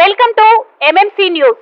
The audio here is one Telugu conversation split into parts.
Welcome to MMC news.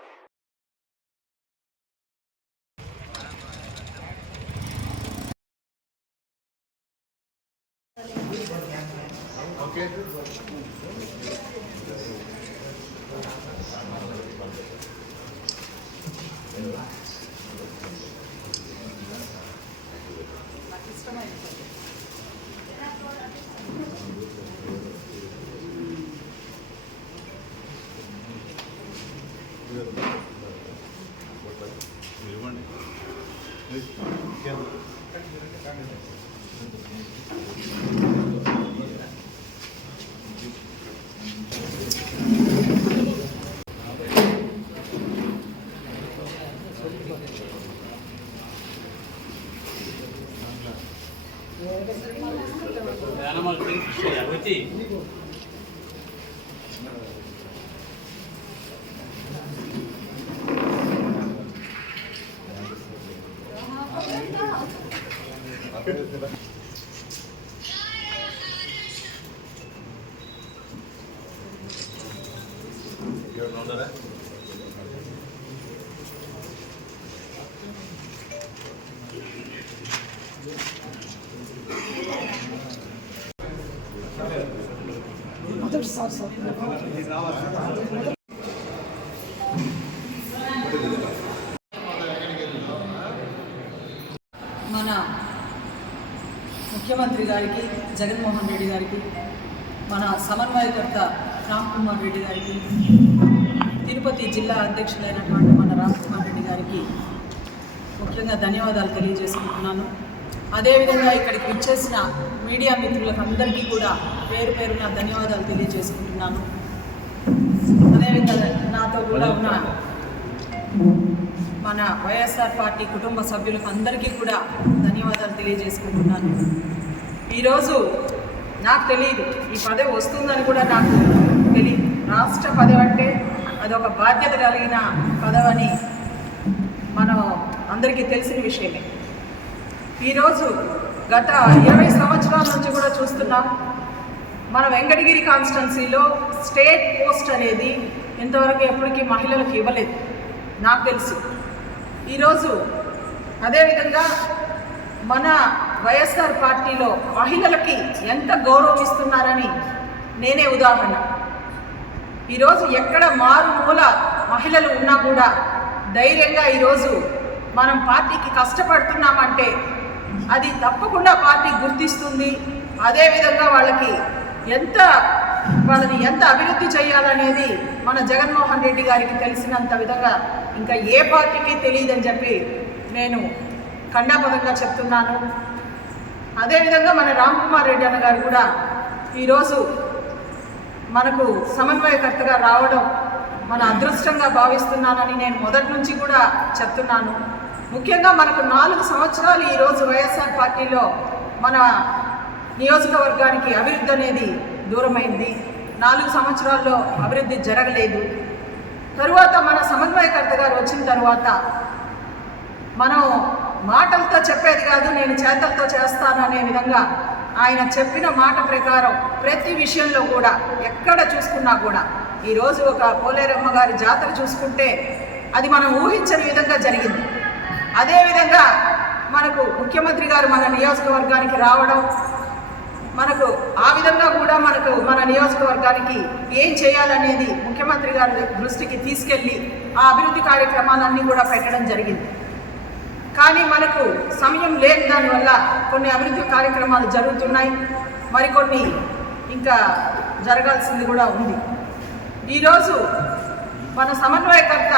మన ముఖ్యమంత్రి గారికి జగన్మోహన్ రెడ్డి గారికి, మన సమన్వయకర్త రామ్ కుమార్ రెడ్డి గారికి, తిరుపతి జిల్లా అధ్యక్షులైనటువంటి మన రామ్ కుమార్ రెడ్డి గారికి ముఖ్యంగా ధన్యవాదాలు తెలియజేసుకుంటున్నాను. అదేవిధంగా ఇక్కడికి విచ్చేసిన మీడియా మిత్రులకు అందరికీ కూడా పేరు పేరున ధన్యవాదాలు తెలియజేసుకుంటున్నాను. అదేవిధంగా నాతో కూడా ఉన్న మన వైఎస్ఆర్ పార్టీ కుటుంబ సభ్యులకు అందరికీ కూడా ధన్యవాదాలు తెలియజేసుకుంటున్నాను. ఈరోజు నాకు తెలియదు, ఈ పదవి వస్తుందని కూడా నాకు తెలియదు. రాష్ట్ర పదవి అంటే అదొక బాధ్యత కలిగిన పదవని మనం అందరికీ తెలిసిన విషయమే. ఈరోజు గత 20 సంవత్సరాల నుంచి కూడా చూస్తున్నాం, మన వెంకటగిరి కాన్స్టిట్యున్సీలో స్టేట్ పోస్ట్ అనేది ఇంతవరకు ఎప్పటికీ మహిళలకు ఇవ్వలేదు నాకు తెలిసి. ఈరోజు అదేవిధంగా మన వైఎస్ఆర్ పార్టీలో మహిళలకి ఎంత గౌరవం ఇస్తున్నారని నేనే ఉదాహరణ. ఈరోజు ఎక్కడ మారుమూల మహిళలు ఉన్నా కూడా ధైర్యంగా ఈరోజు మనం పార్టీకి కష్టపడుతున్నామంటే అది తప్పకుండా పార్టీ గుర్తిస్తుంది. అదేవిధంగా వాళ్ళని ఎంత అభివృద్ధి చేయాలనేది మన జగన్మోహన్ రెడ్డి గారికి తెలిసినంత విధంగా ఇంకా ఏ పార్టీకి తెలియదని చెప్పి నేను ఖండాపదంగా చెప్తున్నాను. అదేవిధంగా మన రామ్ కుమార్ రెడ్డి అన్న గారు కూడా ఈరోజు మనకు సమన్వయకర్తగా రావడం మన అదృష్టంగా భావిస్తున్నానని నేను మొదటి నుంచి కూడా చెప్తున్నాను. ముఖ్యంగా మనకు 4 సంవత్సరాలు ఈరోజు వైఎస్ఆర్ పార్టీలో మన నియోజకవర్గానికి అభివృద్ధి అనేది దూరమైంది. 4 సంవత్సరాల్లో అభివృద్ధి జరగలేదు. తరువాత మన సమన్వయకర్త గారు వచ్చిన తర్వాత మనం మాటలతో చెప్పేది కాదు, నేను చేతలతో చేస్తాను అనే విధంగా ఆయన చెప్పిన మాట ప్రకారం ప్రతి విషయంలో కూడా ఎక్కడ చూసుకున్నా కూడా ఈరోజు ఒక పోలేరమ్మ గారి జాతర చూసుకుంటే అది మనం ఊహించని విధంగా జరిగింది. అదేవిధంగా మనకు ముఖ్యమంత్రి గారు మన నియోజకవర్గానికి రావడం, మనకు ఆ విధంగా కూడా మన నియోజకవర్గానికి ఏం చేయాలనేది ముఖ్యమంత్రి గారి దృష్టికి తీసుకెళ్ళి ఆ అభివృద్ధి కార్యక్రమాలన్నీ కూడా పెట్టడం జరిగింది. కానీ మనకు సమయం లేని దానివల్ల కొన్ని అభివృద్ధి కార్యక్రమాలు జరుగుతున్నాయి, మరికొన్ని ఇంకా జరగాల్సింది కూడా ఉంది. ఈరోజు మన సమన్వయకర్త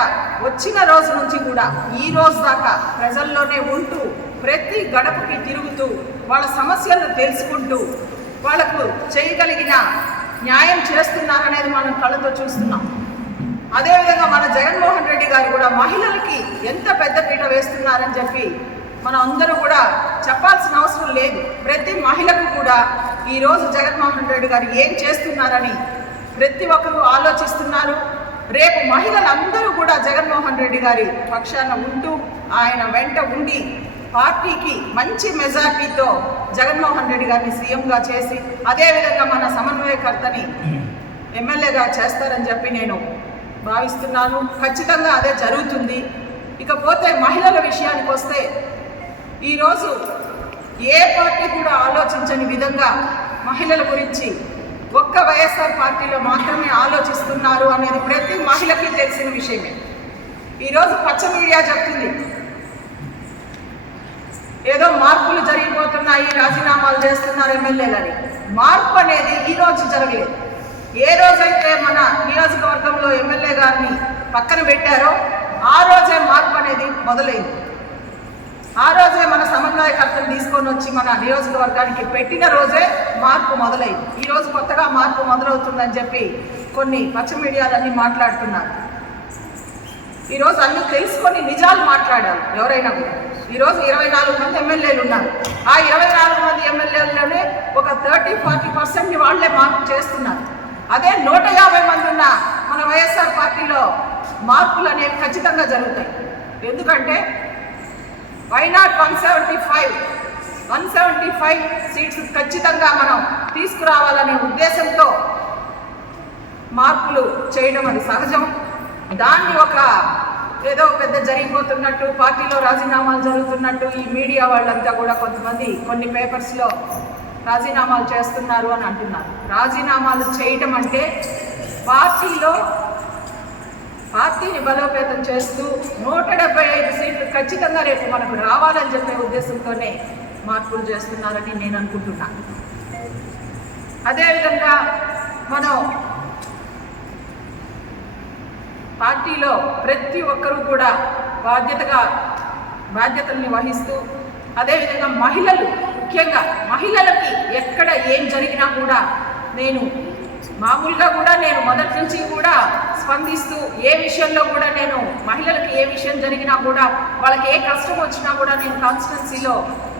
వచ్చిన రోజు నుంచి కూడా ఈ రోజు దాకా ప్రజల్లోనే ఉంటూ ప్రతి గడపకి తిరుగుతూ వాళ్ళ సమస్యలను తెలుసుకుంటూ వాళ్లకు చేయగలిగిన న్యాయం చేస్తున్నారనేది మనం కళ్ళతో చూస్తున్నాం. అదేవిధంగా మన జగన్మోహన్ రెడ్డి గారు కూడా మహిళలకి ఎంత పెద్ద పీట వేస్తున్నారని చెప్పి మనం అందరూ కూడా చెప్పాల్సిన అవసరం లేదు. ప్రతి మహిళకు కూడా ఈరోజు జగన్మోహన్ రెడ్డి గారు ఏం చేస్తున్నారని ప్రతి ఒక్కరూ ఆలోచిస్తున్నారు. రేపు మహిళలందరూ కూడా జగన్మోహన్ రెడ్డి గారి పక్షాన ఉంటూ ఆయన వెంట ఉండి పార్టీకి మంచి మెజార్టీతో జగన్మోహన్ రెడ్డి గారిని సీఎంగా చేసి అదేవిధంగా మన సమన్వయకర్తని ఎమ్మెల్యేగా చేస్తారని చెప్పి నేను భావిస్తున్నాను. ఖచ్చితంగా అదే జరుగుతుంది. ఇకపోతే మహిళల విషయానికి వస్తే ఈరోజు ఏ పార్టీ కూడా ఆలోచించని విధంగా మహిళల గురించి ఒక్క వైఎస్ఆర్ పార్టీలో మాత్రమే ఆలోచిస్తున్నారు అనేది ప్రతి మహిళకి తెలిసిన విషయమే. ఈరోజు పచ్చ మీడియా చెప్తుంది ఏదో మార్పులు జరిగిపోతున్నాయి, రాజీనామాలు చేస్తున్నారు ఎమ్మెల్యేలని. మార్పు అనేది ఈరోజు జరగలేదు. ఏ రోజైతే మన నియోజకవర్గంలో ఎమ్మెల్యే గారిని పక్కన పెట్టారో ఆ రోజే మార్పు అనేది మొదలైంది. ఆ రోజే మన సమన్వయకర్తను తీసుకొని వచ్చి మన నియోజకవర్గానికి పెట్టిన రోజే మార్పు మొదలైంది. ఈరోజు కొత్తగా మార్పు మొదలవుతుందని చెప్పి కొన్ని పచ్చ మీడియాలన్నీ మాట్లాడుతున్నారు. ఈరోజు అన్నీ తెలుసుకొని నిజాలు మాట్లాడాలి ఎవరైనా కూడా. ఈరోజు 24 మంది ఎమ్మెల్యేలు ఉన్నారు. ఆ 24 మంది ఎమ్మెల్యేలలోనే ఒక 30-40% వాళ్ళే మార్పు చేస్తున్నారు. అదే 150 మంది ఉన్న మన వైఎస్ఆర్ పార్టీలో మార్పులు అనేవి ఖచ్చితంగా జరుగుతాయి. ఎందుకంటే వైనాట్ 175 సీట్స్ ఖచ్చితంగా మనం తీసుకురావాలనే ఉద్దేశంతో మార్పులు చేయడం అది సహజం. దాన్ని ఒక ఏదో పెద్ద జరిగిపోతున్నట్టు, పార్టీలో రాజీనామాలు జరుగుతున్నట్టు ఈ మీడియా వాళ్ళంతా కూడా కొంతమంది కొన్ని పేపర్స్లో రాజీనామాలు చేస్తున్నారు అని అంటున్నారు. రాజీనామాలు చేయటం అంటే పార్టీని బలోపేతం చేస్తూ 175 సీట్లు ఖచ్చితంగా రేపు మనకు రావాలని చెప్పే ఉద్దేశంతోనే మార్పులు చేస్తున్నారని నేను అనుకుంటున్నాను. అదేవిధంగా మనం పార్టీలో ప్రతి ఒక్కరూ కూడా బాధ్యతల్ని వహిస్తూ, అదేవిధంగా మహిళలు, ముఖ్యంగా మహిళలకి ఎక్కడ ఏం జరిగినా కూడా నేను మొదటి నుంచి కూడా స్పందిస్తూ ఏ విషయంలో కూడా నేను మహిళలకి ఏ విషయం జరిగినా కూడా వాళ్ళకి ఏ కష్టం వచ్చినా కూడా నేను కాన్స్టిట్యున్సీలో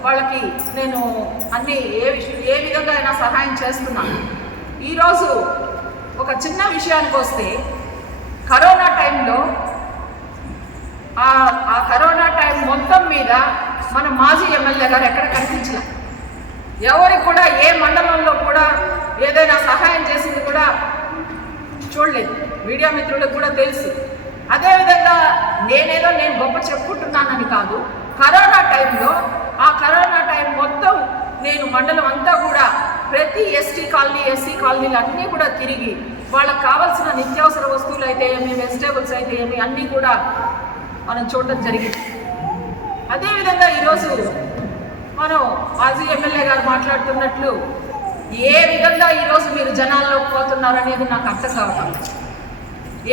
వాళ్ళకి నేను అన్ని ఏ విధంగా అయినా సహాయం చేస్తున్నాను. ఈరోజు ఒక చిన్న విషయానికి వస్తే కరోనా టైంలో ఆ కరోనా టైం మొత్తం మీద మన మాజీ ఎమ్మెల్యే గారు ఎక్కడ కనిపించలే. ఎవరికి కూడా ఏ మండలంలో కూడా ఏదైనా సహాయం చేసింది కూడా చూడలేదు. మీడియా మిత్రులకు కూడా తెలుసు. అదేవిధంగా నేను గొప్ప చెప్పుకుంటున్నానని కాదు, కరోనా టైం మొత్తం నేను మండలం అంతా కూడా ప్రతి ఎస్టీ కాలనీ, ఎస్సీ కాలనీలు అన్నీ కూడా తిరిగి వాళ్ళకి కావాల్సిన నిత్యావసర వస్తువులు అయితే ఏమి, వెజిటేబుల్స్ అయితే ఏమి అన్నీ కూడా మనం చూడటం జరిగింది. అదేవిధంగా ఈరోజు మనం మాజీ ఎమ్మెల్యే గారు మాట్లాడుతున్నట్లు ఏ విధంగా ఈరోజు మీరు జనాల్లోకి పోతున్నారు అనేది నాకు అర్థం కావటం లేదు.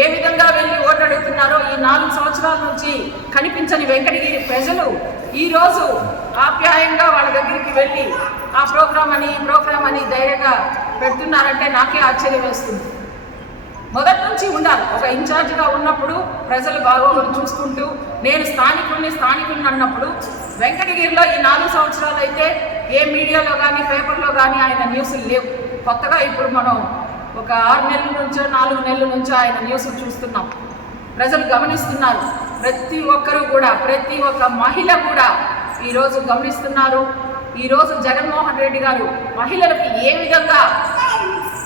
ఏ విధంగా వెళ్ళి ఓటు అడుగుతున్నారో ఈ 4 సంవత్సరాల నుంచి కనిపించని వెంకటగిరి ప్రజలు ఈరోజు ఆప్యాయంగా వాళ్ళ దగ్గరికి వెళ్ళి ఆ ప్రోగ్రామ్ అని ధైర్యంగా పెడుతున్నారంటే నాకే ఆశ్చర్యం వేస్తుంది. మొదటి నుంచి ఉండాలి. ఒక ఇన్ఛార్జిగా ఉన్నప్పుడు ప్రజలు బాగోగులు చూసుకుంటూ నేను స్థానికుడిని అన్నప్పుడు వెంకటగిరిలో ఈ 4 సంవత్సరాలు అయితే ఏ మీడియాలో కానీ పేపర్లో కానీ ఆయన న్యూస్లు లేవు. కొత్తగా ఇప్పుడు మనం ఒక 6 నెలల నుంచో 4 నెలల నుంచో ఆయన న్యూస్లు చూస్తున్నాం. ప్రజలు గమనిస్తున్నారు. ప్రతి ఒక్కరూ కూడా, ప్రతి ఒక్క మహిళ కూడా ఈరోజు గమనిస్తున్నారు. ఈరోజు జగన్మోహన్ రెడ్డి గారు మహిళలకు ఏ విధంగా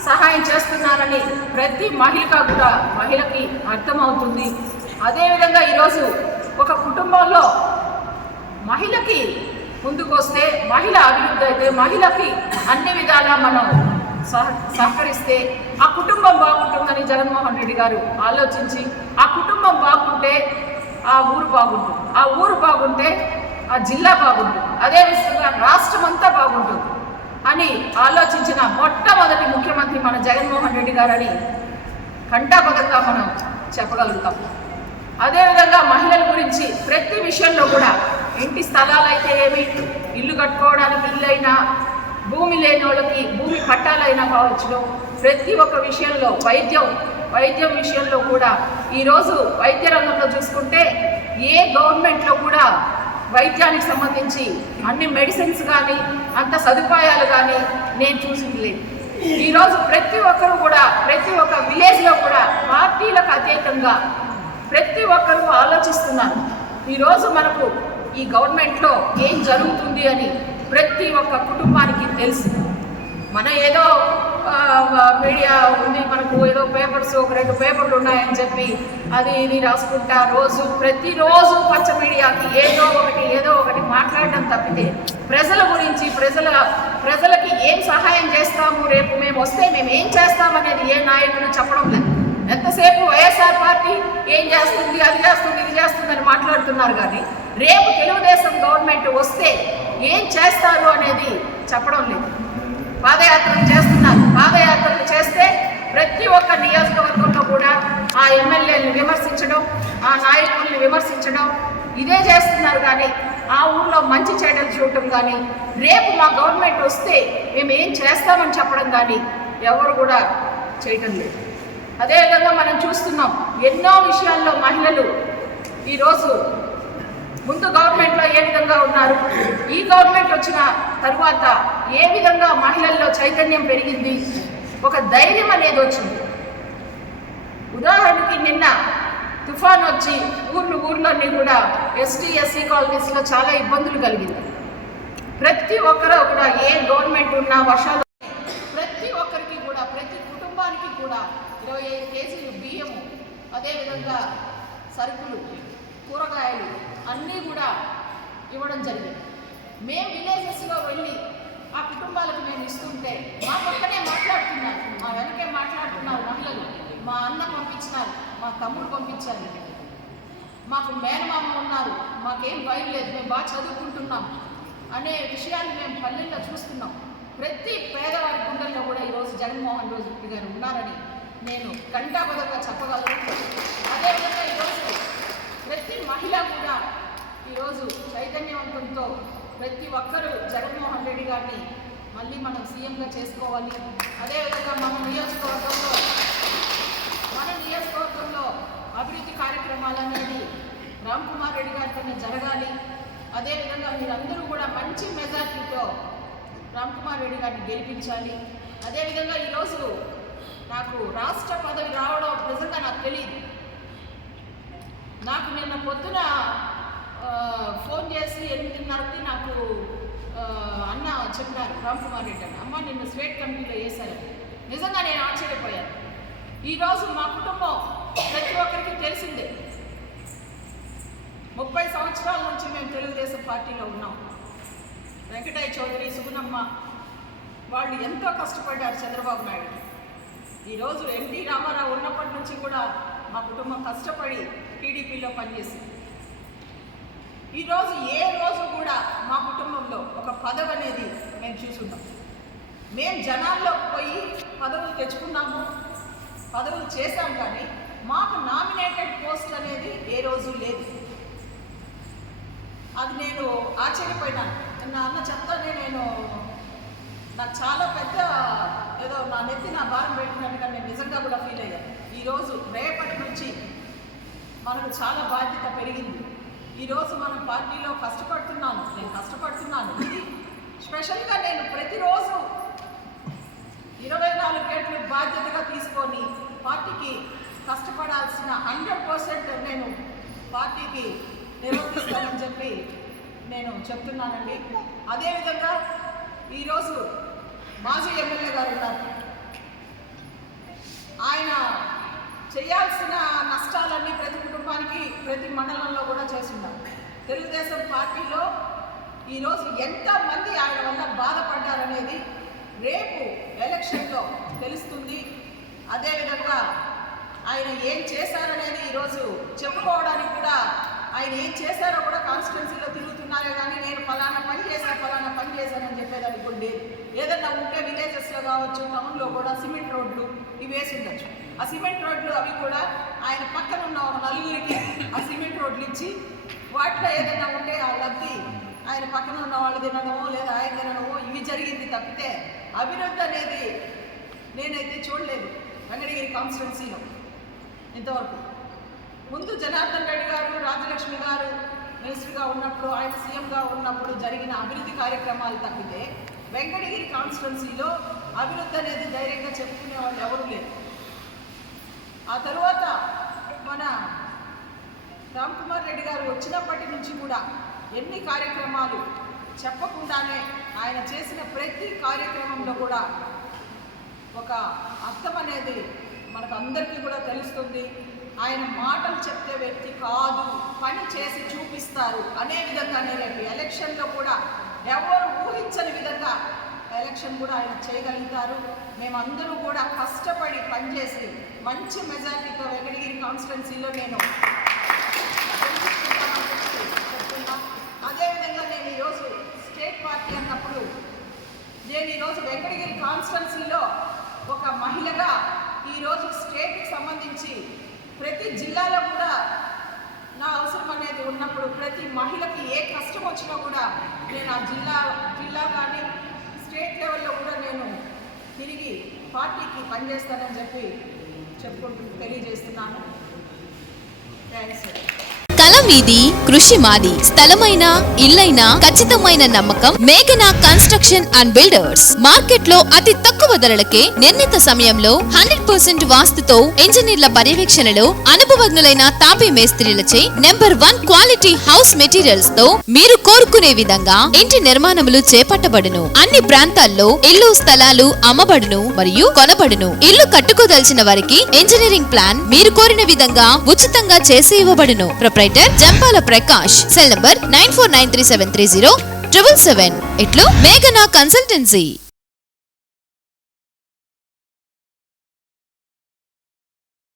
సహాయం చేస్తున్నారని ప్రతి మహిళకి అర్థమవుతుంది. అదేవిధంగా ఈరోజు ఒక కుటుంబంలో మహిళకి ముందుకొస్తే, మహిళ అభివృద్ధి అయితే, మహిళకి అన్ని విధాలా మనం సహకరిస్తే ఆ కుటుంబం బాగుంటుందని జగన్మోహన్ రెడ్డి గారు ఆలోచించి ఆ కుటుంబం బాగుంటే ఆ ఊరు బాగుంటుంది, ఆ ఊరు బాగుంటే ఆ జిల్లా బాగుంటుంది, అదేవిధంగా రాష్ట్రం అంతా బాగుంటుంది అని ఆలోచించిన మొట్టమొదటి ముఖ్యమంత్రి మన జగన్మోహన్ రెడ్డి గారని ఘంటాపథంగా మనం చెప్పగలుగుతాం. అదేవిధంగా మహిళల గురించి ప్రతి విషయంలో కూడా ఇంటి స్థలాలైతే ఏమి, ఇల్లు కట్టుకోవడానికి ఇల్లైనా, భూమి లేని వాళ్ళకి భూమి పట్టాలైనా కావచ్చు, ప్రతి ఒక్క విషయంలో వైద్యం విషయంలో కూడా ఈరోజు వైద్య రంగంలో చూసుకుంటే ఏ గవర్నమెంట్లో కూడా వైద్యానికి సంబంధించి అన్ని మెడిసిన్స్ కానీ అంత సదుపాయాలు కానీ నేను చూసింది లేదు. ఈరోజు ప్రతి ఒక్కరు కూడా, ప్రతి ఒక్క విలేజ్లో కూడా పార్టీలకు అతీతంగా ప్రతి ఒక్కరూ ఆలోచిస్తున్నారు. ఈరోజు మనకు ఈ గవర్నమెంట్లో ఏం జరుగుతుంది అని ప్రతి ఒక్క కుటుంబానికి తెలుసు. మన ఏదో మీడియా ఉంది, మనకు ఏదో పేపర్స్ ఒక 2 పేపర్లు ఉన్నాయని చెప్పి అది ఇది రాసుకుంటా ప్రతిరోజు పచ్చ మీడియాకి ఏదో ఒకటి మాట్లాడడం తప్పితే ప్రజల గురించి ప్రజలకి ఏం సహాయం చేస్తాము, రేపు మేము వస్తే మేము ఏం చేస్తామనేది ఏ నాయకుడు చెప్పడం లేదు. ఎంతసేపు వైఎస్ఆర్ పార్టీ ఏం చేస్తుంది, అది చేస్తుంది, ఇది చేస్తుంది అని మాట్లాడుతున్నారు, కానీ రేపు తెలుగుదేశం గవర్నమెంట్ వస్తే ఏం చేస్తారు అనేది చెప్పడం లేదు. పాదయాత్రలు చేస్తున్నారు. పాదయాత్రలు చేస్తే ప్రతి ఒక్క నియోజకవర్గంలో కూడా ఆ ఎమ్మెల్యేలను విమర్శించడం, ఆ నాయకుల్ని విమర్శించడం ఇదే చేస్తున్నారు, కానీ ఆ ఊళ్ళో మంచి చెడ్డలు చూడటం కానీ రేపు మా గవర్నమెంట్ వస్తే మేము ఏం చేస్తామని చెప్పడం కానీ ఎవరు కూడా చేయటం లేదు. అదేవిధంగా మనం చూస్తున్నాం, ఎన్నో విషయాల్లో మహిళలు ఈరోజు ముందు గవర్నమెంట్లో ఏ విధంగా ఉన్నారు, ఈ గవర్నమెంట్ వచ్చిన తర్వాత ఏ విధంగా మహిళల్లో చైతన్యం పెరిగింది, ఒక ధైర్యం అనేది వచ్చింది. ఉదాహరణకి నిన్న తుఫాన్ వచ్చి ఊర్లన్నీ కూడా ఎస్టీ ఎస్సీ కాలనీస్లో చాలా ఇబ్బందులు కలిగింది. ప్రతి ఒక్కరూ కూడా ఏ గవర్నమెంట్ ఉన్నా వర్షాలు ప్రతి ఒక్కరికి కూడా ప్రతి కుటుంబానికి కూడా 25 కేజీలు బియ్యము, అదేవిధంగా సరుకులు, కూరగాయలు అన్నీ కూడా ఇవ్వడం జరిగింది. మేము విలేజెస్లో వెళ్ళి ఆ కుటుంబాలకు మేము ఇస్తుంటే మా పక్కనే మాట్లాడుతున్నారు, మా వెనకే మాట్లాడుతున్నారు మహిళలు. మా అన్న పంపించినారు, మా తమ్ముడు పంపించారు, మాకు మేనమామ ఉన్నారు, మాకేం భయం లేదు, మేము బాగా చదువుకుంటున్నాం అనే విషయాన్ని మేము పల్లెల్లో చూస్తున్నాం. ప్రతి పేదవారి గుండెల్లో కూడా ఈరోజు జగన్మోహన్ రెడ్డి గారు ఉన్నారని నేను ఘంటాపథంగా చెప్పగలను. అదేవిధంగా ఈరోజు ప్రతి మహిళ కూడా ఈరోజు చైతన్యవంతంతో ప్రతి ఒక్కరూ జగన్మోహన్ రెడ్డి గారిని మళ్ళీ మనం సీఎంగా చేసుకోవాలి. అదేవిధంగా మన నియోజకవర్గంలో అభివృద్ధి కార్యక్రమాలు అనేది రామ్ కుమార్ రెడ్డి గారితోనే జరగాలి. అదేవిధంగా మీరందరూ కూడా మంచి మెజార్టీతో రామ్ కుమార్ రెడ్డి గారిని గెలిపించాలి. అదేవిధంగా ఈరోజు నాకు రాష్ట్ర పదవి రావడం నిజంగా నాకు తెలియదు. నాకు నిన్న పొద్దున ఫోన్ చేసి 8:30కి నాకు అన్న చెప్పారు, రామ్ కుమార్ రెడ్డి అన్న, అమ్మ నిన్ను స్టేట్ కమిటీలో వేశారు. నిజంగా నేను ఆశ్చర్యపోయాను. ఈరోజు మా కుటుంబం ప్రతి ఒక్కరికి తెలిసిందే, 30 సంవత్సరాల నుంచి మేము తెలుగుదేశం పార్టీలో ఉన్నాం. వెంకటయ్య చౌదరి, సుగుణమ్మ వాళ్ళు ఎంతో కష్టపడ్డారు చంద్రబాబు నాయుడు. ఈరోజు ఎన్టీ రామారావు ఉన్నప్పటి నుంచి కూడా మా కుటుంబం కష్టపడి టీడీపీలో పనిచేసింది. ఈరోజు ఏ రోజు కూడా మా కుటుంబంలో ఒక పదవి అనేది మేము చూసుకున్నాం. మేము జనాల్లోకి పోయి పదవులు తెచ్చుకున్నాము, పదవులు చేశాం, కానీ మాకు నామినేటెడ్ పోస్ట్ అనేది ఏ రోజు లేదు. అది నేను ఆశ్చర్యపోయినాను. నా అన్న చెప్తానే నాకు చాలా పెద్ద ఏదో నా నెత్తి నా భారం పెట్టినట్టుగా నేను నిజంగా కూడా ఫీల్ అయ్యాను. ఈరోజు రేపటి నుంచి మనకు చాలా బాధ్యత పెరిగింది. ఈరోజు మనం పార్టీలో నేను కష్టపడుతున్నాను. ఇది స్పెషల్గా నేను ప్రతిరోజు 24 గంటలు బాధ్యతగా తీసుకొని పార్టీకి కష్టపడాల్సిన 100% నేను పార్టీకి నిర్వర్తిస్తానని చెప్పి నేను చెప్తున్నానండి. అదేవిధంగా ఈరోజు మాజీ ఎమ్మెల్యే గారు ఉన్నారు. ఆయన చేయాల్సిన నష్టాలన్నీ ప్రతి కుటుంబానికి ప్రతి మండలంలో కూడా చేస్తున్నారు. తెలుగుదేశం పార్టీలో ఈరోజు ఎంతమంది ఆయన వల్ల బాధపడ్డారనేది రేపు ఎలక్షన్లో తెలుస్తుంది. అదేవిధంగా ఆయన ఏం చేశారనేది ఈరోజు చెప్పుకోవడానికి కూడా ఆయన ఏం చేశారో కూడా కాన్స్టిట్యున్సీలో తిరుగుతున్నారే, కానీ నేను ఫలానా పని చేశానని చెప్పేదానికి కూడా లేదు. ఏదన్నా ఉంటే విలేజెస్లో కావచ్చు, టౌన్లో కూడా సిమెంట్ రోడ్లు ఇవి వేసి ఉండొచ్చు. ఆ సిమెంట్ రోడ్లు అవి కూడా ఆయన పక్కన ఉన్న ఒక నలుగురికి ఆ సిమెంట్ రోడ్లు ఇచ్చి వాటిలో ఏదైనా ఉంటే ఆ లబ్ధి ఆయన పక్కన ఉన్న వాళ్ళు తినడమో లేదా ఆయన తినడమో ఇవి జరిగింది తప్పితే అభివృద్ధి అనేది నేనైతే చూడలేదు వెంకటగిరి కాన్స్టిట్యున్సీలో ఇంతవరకు. ముందు జనార్దన్ రెడ్డి గారు, రాజలక్ష్మి గారు మినిస్టర్గా ఉన్నప్పుడు, ఆయన సీఎంగా ఉన్నప్పుడు జరిగిన అభివృద్ధి కార్యక్రమాలు తప్పితే వెంకటగిరి కాన్స్టిట్యున్సీలో అభివృద్ధి అనేది ధైర్యంగా చెప్పుకునే వాళ్ళు ఎవరు లేరు. ఆ తర్వాత మన రామ్ కుమార్ రెడ్డి గారు వచ్చినప్పటి నుంచి కూడా ఎన్ని కార్యక్రమాలు చెప్పకుండానే ఆయన చేసిన ప్రతి కార్యక్రమంలో కూడా ఒక అర్థం అనేది మనకు అందరికీ కూడా తెలుస్తుంది. ఆయన మాటలు చెప్పే వ్యక్తి కాదు, పని చేసి చూపిస్తారు అనే విధంగానే రేపు ఎలక్షన్లో కూడా ఎవరు ఊహించని విధంగా ఎలక్షన్ కూడా ఆయన చేయగలుగుతారు. మేమందరూ కూడా కష్టపడి పనిచేసి మంచి మెజారిటీతో వెంకటగిరి కాన్స్టిట్యున్సీలో నేను చెప్తున్నా. అదేవిధంగా నేను ఈరోజు స్టేట్ పార్టీ అన్నప్పుడు నేను ఈరోజు వెంకటగిరి కాన్స్టిట్యున్సీలో ఒక మహిళగా ఈరోజు స్టేట్కి సంబంధించి ప్రతి జిల్లాలో కూడా నా అవసరం అనేది ఉన్నప్పుడు ప్రతి మహిళకి ఏ కష్టం వచ్చినా కూడా నేను ఆ జిల్లా కానీ స్టేట్ లెవెల్లో కూడా నేను తిరిగి పార్టీకి పనిచేస్తానని చెప్పి తెలియజేస్తున్నాను. థ్యాంక్స్. కళ మీది, కృషి మాది. స్థలమైన, ఇల్లైనా ఖచ్చితమైన నమ్మకం మేఘనా కన్స్ట్రక్షన్ అండ్ బిల్డర్స్. మార్కెట్ లో అతి తక్కువ ధరలకే నిర్ణీత సమయంలో 100% వాస్తుతో ఇంజనీర్ల పర్యవేక్షణలో అనుభవజ్ఞులైన తాపీ మేస్త్రీలచే నెంబర్ 1 క్వాలిటీ హౌస్ మెటీరియల్స్ తో మీరు కోరుకునే విధంగా ఇంటి నిర్మాణములు చేపట్టబడును. అన్ని ప్రాంతాల్లో ఇల్లు స్థలాలు అమ్మబడును మరియు కొనబడును. ఇల్లు కట్టుకోదలిచిన వారికి ఇంజనీరింగ్ ప్లాన్ మీరు కోరిన విధంగా ఉచితంగా చేసి ఇవ్వబడును. Proprietor Jampala Prakash. Cell number 9493730777. ఇట్లు మేఘనా కన్సల్టెన్సీ.